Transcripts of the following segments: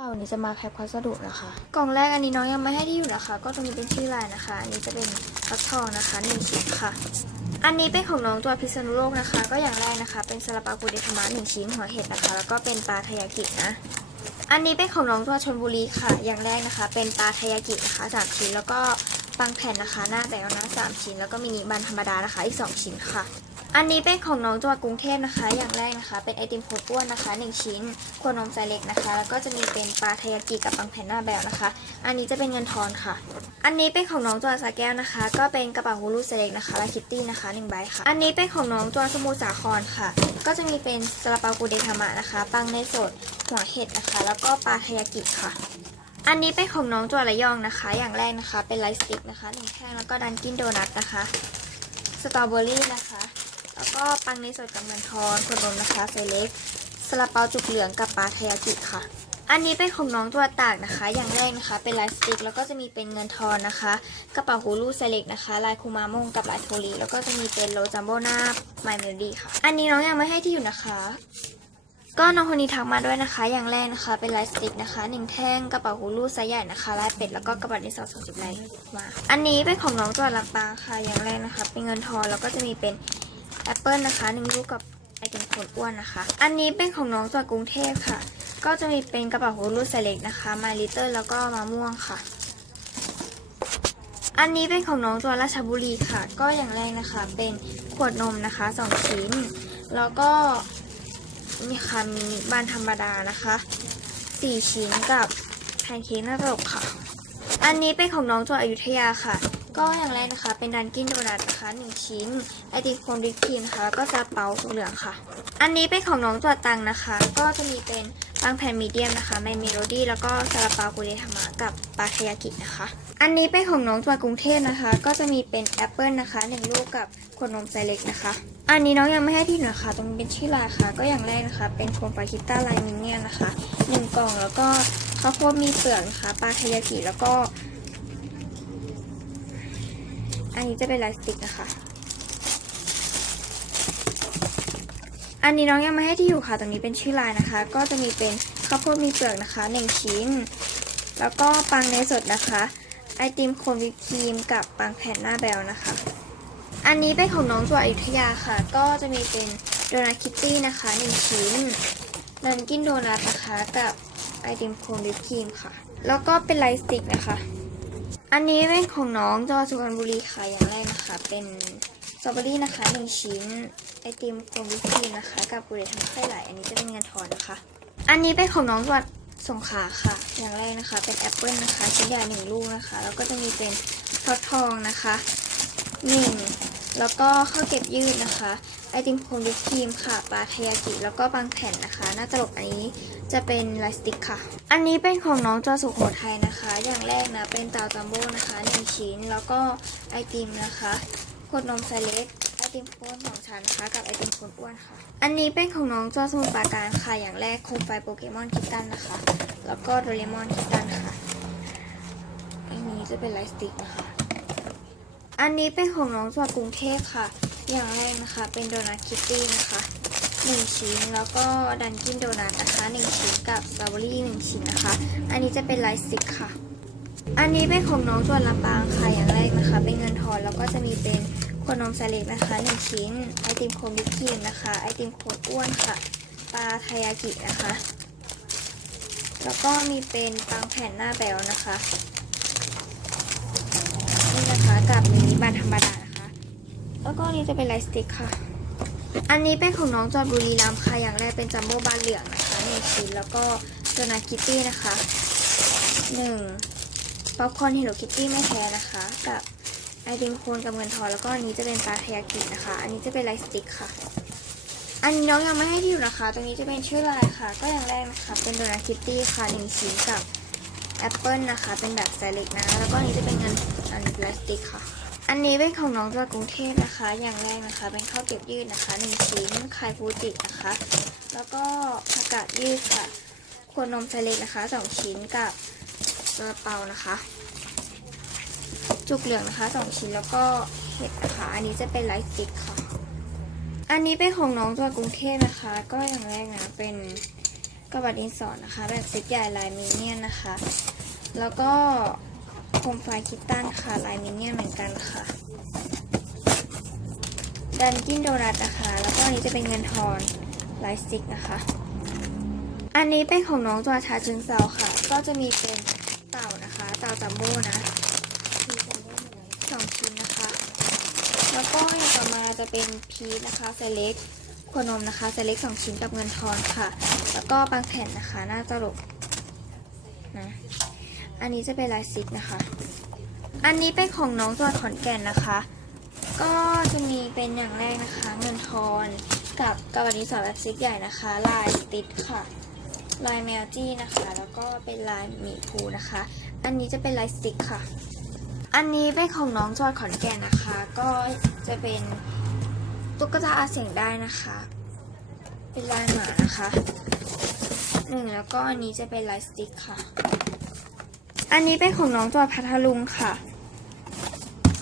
ค่ะวันนี้จะมาแพ็คพัสดุนะคะ กล่องแรกอันนี้น้องยังไม่ให้ที่อยู่นะคะ ก็ตรงนี้เป็นชื่อลายนะคะ อันนี้จะเป็นฟักทองนะคะหนึ่งชิ้นค่ะ อันนี้เป็นของน้องตัวพิษณุโลกนะคะ ก็อย่างแรกนะคะ เป็นซาลาเปากุเดธรรมะหนึ่งชิ้นหัวเห็ดนะคะ แล้วก็เป็นปลาทายากินะ อันนี้เป็นของน้องตัวชนบุรีค่ะ อย่างแรกนะคะ เป็นปลาทายากินะคะสามชิ้น แล้วก็ปังแผ่นนะคะ หน้าแบวนะสามชิ้น แล้วก็มินิบันธรรมดานะคะ อีกสองชิ้นค่ะ อันนี้เป็นของน้องจังหวัดกรุงเทพนะคะ อย่างแรกนะคะ เป็นไอติมโคตรอ้วนนะคะหนึ่งชิ้นขวดนมไซเล็กนะคะ แล้วก็จะมีเป็นปลาทายากิกับปังแผ่นหน้าแบวนะคะ อันนี้จะเป็นเงินทอนค่ะ อันนี้เป็นของน้องจังหวัดสระแก้วนะคะ ก็เป็นกระเป๋าฮูลูไซเล็กนะคะแลายคิตตี้นะคะหนึ่งใบค่ะ อันนี้เป็นของน้องจังหวัดสมุทรสาครค่ะ ก็จะมีเป็นซาลาเปากูเดทามะนะคะ ปังในสด หัวเห็ดนะคะ แล้วก็ปลาทายากิค่ะอันนี้เป็นของน้องจังหวัดระยองนะคะ อย่างแรกนะคะ เป็นไลท์สติ๊กนะคะหนึ่งแท่งแล้วก็ดันกินโดนัทนะคะ สตรอเบอรี่นะคะ แล้วก็ปังในสดกับมันทอนขวดนมนะคะไซเล็กซาลาเปาจุกเหลืองกับปลาทายากิค่ะ อันนี้เป็นของน้องตัวตากนะคะ อย่างแรกนะคะ เป็นลายสติกแล้วก็จะมีเป็นเงินทอนนะคะ กระเป๋าฮูลูไซเล็กนะคะ ลายคูมามงกับลายโทรีแล้วก็จะมีเป็นโลจัมโบหน้าไมเมลดี้ค่ะ อันนี้น้องยังไม่ให้ที่อยู่นะคะก็น้องคนนี้ทักมาด้วยนะคะ อย่างแรกนะคะ เป็นลายสติกนะคะหนึ่งแท่งกระเป๋าฮูลูไซส์ใหญ่นะคะลายเป็ดแล้วก็กระเป๋าดินสอสองสิบลายมา อันนี้เป็นของน้องตัวลำปางค่ะ อย่างแรกนะคะ เป็นเงินทอนแล้วก็จะมีเป็น แอปเปิลนะคะหนึ่งลูกกับไอติมโคนอ้วนนะคะ อันนี้เป็นของน้องจากกรุงเทพค่ะ ก็จะมีเป็นกระเป๋าหูรูดไซเล็กนะคะมาลิเตอร์แล้วก็มะม่วงค่ะ อันนี้เป็นของน้องตัวราชบุรีค่ะ ก็อย่างแรกนะคะเป็นขวดนมนะคะสองชิ้น แล้วก็นี่ค่ะมินิบานธรรมดานะคะสี่ชิ้นกับแพนเค้กหน้าตลกค่ะ อันนี้เป็นของน้องจัวอยุธยาค่ะ ก็อย่างแรกนะคะ เป็นดันกินโดนัทนะคะหนึ่งชิ้น ไอติมโคนวิปครีมนะคะแล้วก็ซาเปาสุกเหลืองค่ะ อันนี้เป็นของน้องจังหวัดตังนะคะ ก็จะมีเป็นปังแผ่นมีเดียมนะคะไมเมโลดี้แล้วก็ซาลาเปากุเรธรรมะกับปาทายากินะคะ อันนี้เป็นของน้องจังหวัดกรุงเทพนะคะ ก็จะมีเป็นแอปเปิลนะคะหนึ่งลูกกับขวดนมไซเล็กนะคะ อันนี้น้องยังไม่ให้ที่หนูนะคะตรงนี้เป็นชื่อลายค่ะ ก็อย่างแรกนะคะ เป็นโคมไฟคิต้าลายมินเนี่ยนะคะหนึ่งกล่องแล้วก็ข้าวโพดมีเปลือกนะคะปลาทายากิแล้วก็ อันนี้จะเป็นลายสติกนะคะ อันนี้น้องยังไม่ให้ที่อยู่ค่ะ ตรงนี้เป็นชื่อลายนะคะ ก็จะมีเป็นข้าวโพดมีเปลือกนะคะหนึ่งชิ้น แล้วก็ปังในสดนะคะ ไอติมโคนวิปครีมกับปังแผ่นหน้าแบลนะคะ อันนี้เป็นของน้องจัวอยุธยาค่ะ ก็จะมีเป็นโดนัทคิตตี้นะคะหนึ่งชิ้นดันกินโดนัทนะคะกับไอติมโคนวิปครีมค่ะ แล้วก็เป็นไลท์สติกนะคะ อันนี้เป็นของน้องจังหวัดสุพรรณบุรีค่ะอย่างแรกนะคะ เป็นสตรอเบอรี่นะคะหนึ่งชิ้นไอติมโคนวิปครีมนะคะ กับกุเรททั้งไส้ไหลอันนี้จะเป็นเงินทอนนะคะ อันนี้เป็นของน้องจังหวัดสงขลาค่ะ อย่างแรกนะคะ เป็นแอปเปิลนะคะชิ้นใหญ่หนึ่งลูกนะคะ แล้วก็จะมีเป็นฟักทองนะคะหนึ่งแล้วก็ข้าวเก็บยืดนะคะ ไอติมโคนวิปครีมค่ะ ปลาทายากิ แล้วก็บางแผ่นนะคะ หน้าตลกอันนี้จะเป็นลท์สติกค่ะ อันนี้เป็นของน้องจอสุโขทัยนะคะ อย่างแรกนะ เป็นเตาจัมโบ้นะคะหนึ่งชิ้น แล้วก็ไอติมนะคะขวดนมไซเล็กไอติมโคนสองชั้นนะคะ กับไอติมโคนอ้วนค่ะ อันนี้เป็นของน้องจอสมุทรปราการค่ะ อย่างแรกโคมไฟโปเกมอนคิตตันนะคะ แล้วก็โดเรมอนคิตตันค่ะ อันนี้จะเป็นลท์สติกนะคะ อันนี้เป็นของน้องจังหวัดกรุงเทพค่ะ อย่างแรกนะคะเป็นโดนัทคิตตี้นะคะหนึ่งชิ้นแล้วก็ดันกินโดนัทนะคะหนึ่งชิ้นกับสตรอเบอรี่หนึ่งชิ้นนะคะ อันนี้จะเป็นไลท์สิกค่ะ อันนี้เป็นของน้องจวัดลำปางค่ะอย่างแรกนะคะ เป็นเงินทอนแล้วก็จะมีเป็นขวดนมไซเล็กนะคะหนึ่งชิ้น ไอติมโคนวิครีมนะคะไอติมโคนอ้วนค่ะปลาทายากินะคะ แล้วก็มีเป็นปังแผ่นหน้าแบลนะคะนี่นะคะกับมินิบันธรรมดา แล้วก็นี้จะเป็นไลท์สติกค่ะ อันนี้เป็นของน้องจอดบุรีรัมค่ะ อย่างแรกเป็นจัมโบ้บานเหลืองนะคะหนึ่งชิ้น แล้วก็โดนัทคิตตี้นะคะหนึ่งป๊อปคอร์นฮิโรคิตตี้ไม่แท้นะคะ กับไอติมโคนกับเงินทอนแล้วก็อันนี้จะเป็นปลาทายากินะคะ อันนี้จะเป็นไลท์สติกค่ะ อันนี้น้องยังไม่ให้ที่อยู่นะคะ ตรงนี้จะเป็นชื่อลายค่ะ ก็อย่างแรกนะคะ เป็นโดนัทคิตตี้ค่ะหนึ่งชิ้นกับแอปเปิลนะคะ เป็นแบบไซเล็กนะ แล้วก็อันนี้จะเป็นเงินอันพลาสติกค่ะ อันนี้เป็นของน้องจากกรุงเทพนะคะ อย่างแรกนะคะ เป็นข้าวเก็บยืดนะคะหนึ่งชิ้นไข่ฟูจินะคะ แล้วก็ผักกาดยืดค่ะ ขวดนมไซเล็กนะคะสองชิ้นกับซาลาเปานะคะ จุกเหลืองนะคะสองชิ้นแล้วก็เห็ดนะคะ อันนี้จะเป็นไลท์สติ๊กค่ะ อันนี้เป็นของน้องจากกรุงเทพนะคะ ก็อย่างแรกนะเป็นกระบะดินสอนะคะ แบบเซตใหญ่ลายมินเนี่ยนนะคะ แล้วก็ โคมไฟคิตตันค่ะลายมินเนี่ยนเหมือนกันค่ะดันกินโดนัทนะคะ แล้วก็อันนี้จะเป็นเงินทอนลายสติกนะคะ อันนี้เป็นของน้องตัวชาจึงเซาค่ะ ก็จะมีเป็นเต่านะคะ เต่าจัมโบ้นะสองชิ้นนะคะ แล้วก็อย่างต่อมาจะเป็นพีชนะคะไซเล็กขวนมนะคะไซเล็กสองชิ้นกับเงินทอนค่ะ แล้วก็บางแผ่นนะคะหน้าตลกนะ อันนี้จะเป็นลายซิกนะคะ อันนี้เป็นของน้องตัวขอนแก่นนะคะ ก็จะมีเป็นอย่างแรกนะคะ เงินทอนกับกระบะดินสอแบบซิกใหญ่นะคะ ลายสติดค่ะ ลายแมวจี้นะคะ แล้วก็เป็นลายหมีภูนะคะ อันนี้จะเป็นลายสติกค่ะ อันนี้เป็นของน้องจอยขอนแก่นนะคะ ก็จะเป็นตุ๊กตาอาเสียงได้นะคะ เป็นลายหมานะคะหนึ่งแล้วก็อันนี้จะเป็นลายสติกค่ะ อันนี้เป็นของน้องจอยพัทลุงค่ะ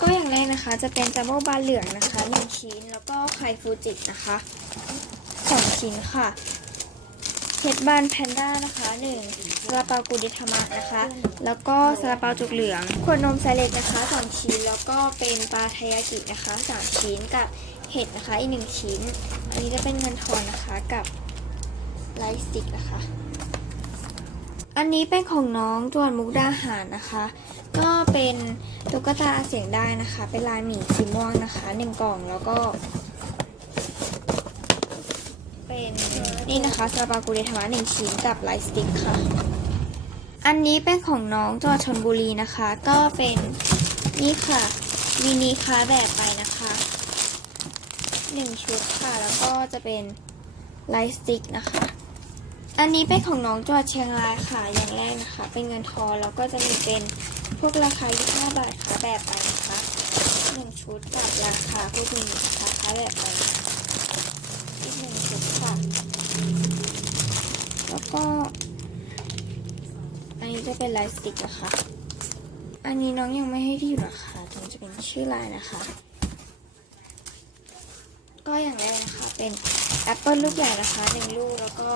ก็อย่างแรกนะคะ จะเป็นจัมโบ้บาร์เหลืองนะคะหนึ่งชิ้น แล้วก็ไข่ฟูจินะคะสองชิ้นค่ะเฮดบานแพนด้านะคะหนึ่งซาลาเปากูดิธรรมะนะคะ แล้วก็ซาลาเปาจุกเหลือง ขวดนมไซเล็กนะคะสองชิ้น แล้วก็เป็นปลาไทยากินะคะสามชิ้นกับเห็ดนะคะอีกหนึ่งชิ้น อันนี้จะเป็นเงินทอนนะคะกับไลท์สติกนะคะ อันนี้เป็นของน้องจวนมุกดาหารนะคะ ก็เป็นตุ๊กตาเสียงได้นะคะ เป็นลายหมีสีม่วงนะคะหนึ่งกล่องแล้วก็ เป็นนี่นะคะซาลากูเดทาวะหนึ่งชิ้นกับไลท์สติ๊กค่ะ อันนี้เป็นของน้องจังหวัดชนบุรีนะคะ ก็เป็นนี่ค่ะมินิคาแบบไปนะคะหนึ่งชุดค่ะ แล้วก็จะเป็นไลท์สติ๊กนะคะ อันนี้เป็นของน้องจังหวัดเชียงรายค่ะ อย่างแรกนะคะ เป็นเงินทอนแล้วก็จะมีเป็นพวกราคา 25 บาทค่ะแบบไปนะคะหนึ่งชุดกับราคาผู้ดีนะคะคะแบบไปอีกหนึ่งชุดค่ะ แล้วก็ อันนี้จะเป็นลายสติกนะคะ อันนี้น้องยังไม่ให้ที่อยู่นะคะตรงจะเป็นชื่อลายนะคะ ก็อย่างแรกนะคะเป็นแอปเปิลลูกใหญ่นะคะหนึ่งลูกแล้วก็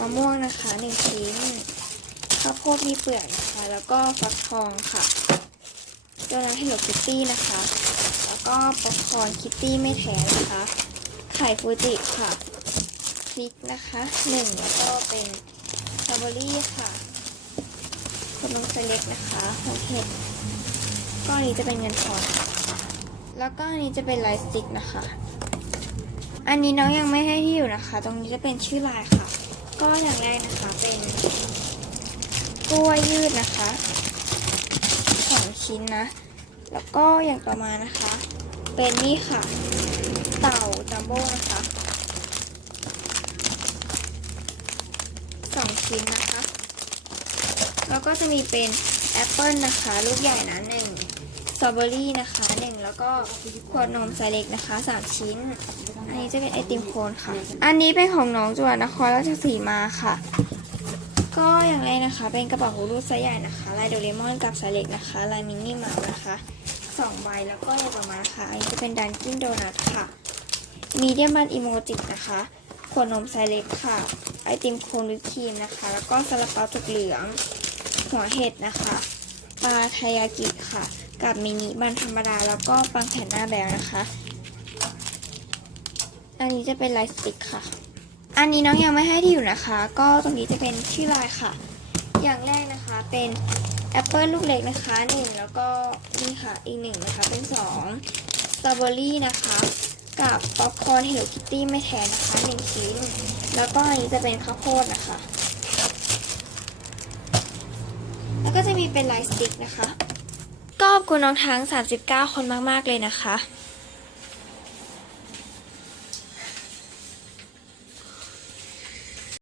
มะม่วงนะคะหนึ่งชิ้นข้าวโพดมีเปลือกนะคะ แล้วก็ฟักทองค่ะโดนัทเฮลโลคิตตี้นะคะ แล้วก็ป๊อปคอร์นคิตตี้ไม่แท้นะคะ ไข่ฟูจิค่ะพริกนะคะหนึ่งแล้วก็เป็นสตรอเบอรี่ค่ะขนมไซเล็กนะคะหัวเห็ดก็อันนี้จะเป็นเงินทอนแล้วก็อันนี้จะเป็นลายสติกนะคะ อันนี้น้องยังไม่ให้ที่อยู่นะคะ ตรงนี้จะเป็นชื่อลายค่ะ ก็อย่างแรกนะคะเป็นกล้วยยืดนะคะสองชิ้นนะ แล้วก็อย่างต่อมานะคะ เป็นนี่ค่ะ เต่าจัมโบ้นะคะสองชิ้นนะคะ แล้วก็จะมีเป็นแอปเปิลนะคะ ลูกใหญ่นะหนึ่ง สตรอเบอรี่นะคะหนึ่งแล้วก็ขวดนมไซเล็กนะคะสามชิ้น อันนี้จะเป็นไอติมโคนค่ะ อันนี้เป็นของน้องจังหวัดนครราชสีมาค่ะ ก็อย่างแรนะคะ เป็นกระเป๋าหูรูดไซส์ใหญ่นะคะ ลายโดเรมอนกับไซเล็กนะคะลายมินนี่เมาส์นะคะสองใบแล้วก็อย่างต่อมานะคะอันนี้จะเป็นดันกินโดนัทค่ะ มีเดียมบันอิโมจิกนะคะขวดนมไซเล็กค่ะ ไอติมโคนวิปครีมนะคะ แล้วก็ซาลาเปาจุกเหลือง หัวเห็ดนะคะ ปลาไทยากิค่ะ กับมินิบันธรรมดาแล้วก็ปังแผ่นหน้าแบลนะคะ อันนี้จะเป็นลายสติกค่ะ อันนี้น้องยังไม่ให้ที่อยู่นะคะ ก็ตรงนี้จะเป็นชื่อลายค่ะ อย่างแรกนะคะเป็นแอปเปิลลูกเล็กนะคะหนึ่งแล้วก็นี่ค่ะอีกหนึ่งนะคะเป็นสองสตรอเบอรี่นะคะกับป๊อปคอร์นเฮลคิตตี้ไม่แทนนะคะหนึ่งชิ้น แล้วก็อันนี้จะเป็นข้าวโพดนะคะ แล้วก็จะมีเป็นลายสติกนะคะ ก็ขอบคุณน้องทั้ง 39 คนมาก ๆ เลยนะคะ